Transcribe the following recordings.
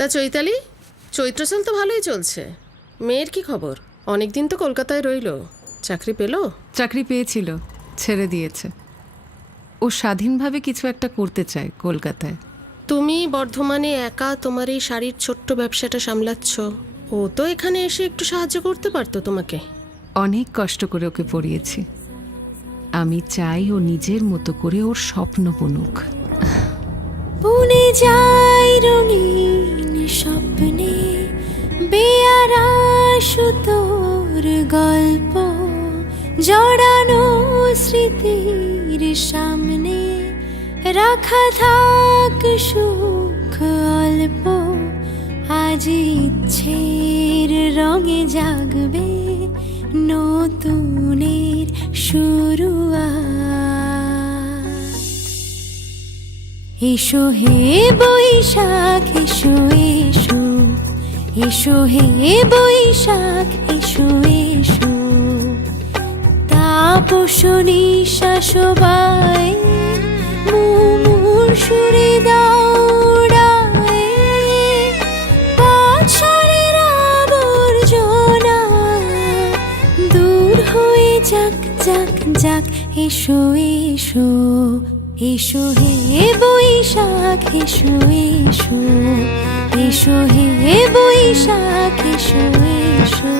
তা চৈতালি, চৈত্রচাল তো ভালোই চলছে। মেয়ের কি খবর? অনেকদিন তো কলকাতায় রইলো, চাকরি পেলো? চাকরি পেয়েছিল, ছেড়ে দিয়েছে। ও স্বাধীনভাবে কিছু একটা করতে চায় কলকাতায়। তুমি বর্ধমানে একা তোমার এই শাড়ির ছোট্ট ব্যবসাটা সামলাচ্ছ, ও তো এখানে এসে একটু সাহায্য করতে পারতো তোমাকে। অনেক কষ্ট করে ওকে পড়িয়েছি। আমি চাই ও নিজের মতো করে ওর স্বপ্ন বুনুক। বুনে যায় রঙিন স্বপ্নে বেয়ারা সুতোর গল্প, জড়ানো স্মৃতির সামনে রাখা থাক সুখ অল্প। আজ ইচ্ছের রঙে জাগবে নতুনের শুরুয়াত। এসো হে বৈশাখ এসো এসো, এসো হে বৈশাখ এসো এসো। তাপস নিঃশ্বাস বায় মুমুর সুরে দৌড়ায়, বছরের আবর্জনা দূর হয়ে যাক যাক যাক। এসো এসো, এসো হে বৈশাখ এসো এসো, এসো হে বৈশাখ এসো এসো।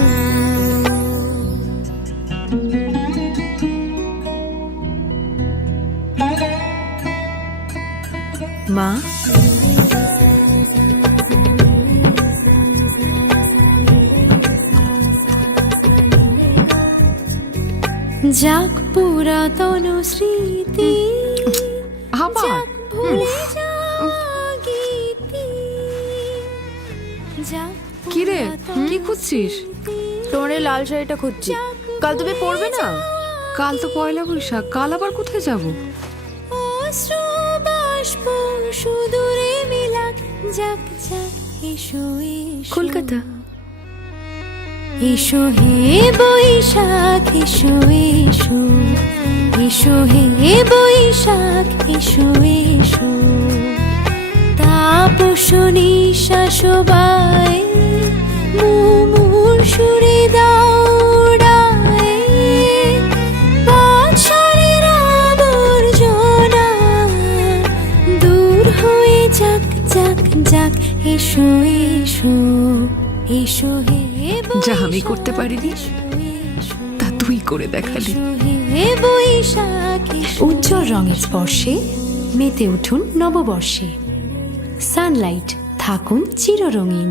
মা, যাক পুরাতন স্মৃতি, আবার যাক ভুলে যাওয়া গীতি, যাক কি রে, পুরাতন কি খুঁজছিস? স্মৃতি, তোমার এই লাল শাড়িটা খুঁজছি, কাল তুমি পরবে না? কাল তো পয়লা বৈশাখ, কাল আবার কোথায় যাব? অশ্রু বাষ্প সুদূরে মিলাক, যাক যাক এসো এসো। কলকাতা। এসো হে বৈশাখ এসো এসো, এসো হে বৈশাখ এসো এসো। তাপস নিঃশ্বাস বায় মুমুর সুরে দৌড়ায়, বছরের আবর্জনা দূর হয়ে যাক যাক যাক। এসো এসো, এসো হে যা আমি করতে পারিনি তা তুই করে দেখালি। উজ্জ্বল রঙের স্পর্শে মেতে উঠুন নববর্ষে। সানলাইট, থাকুন চিররঙিন।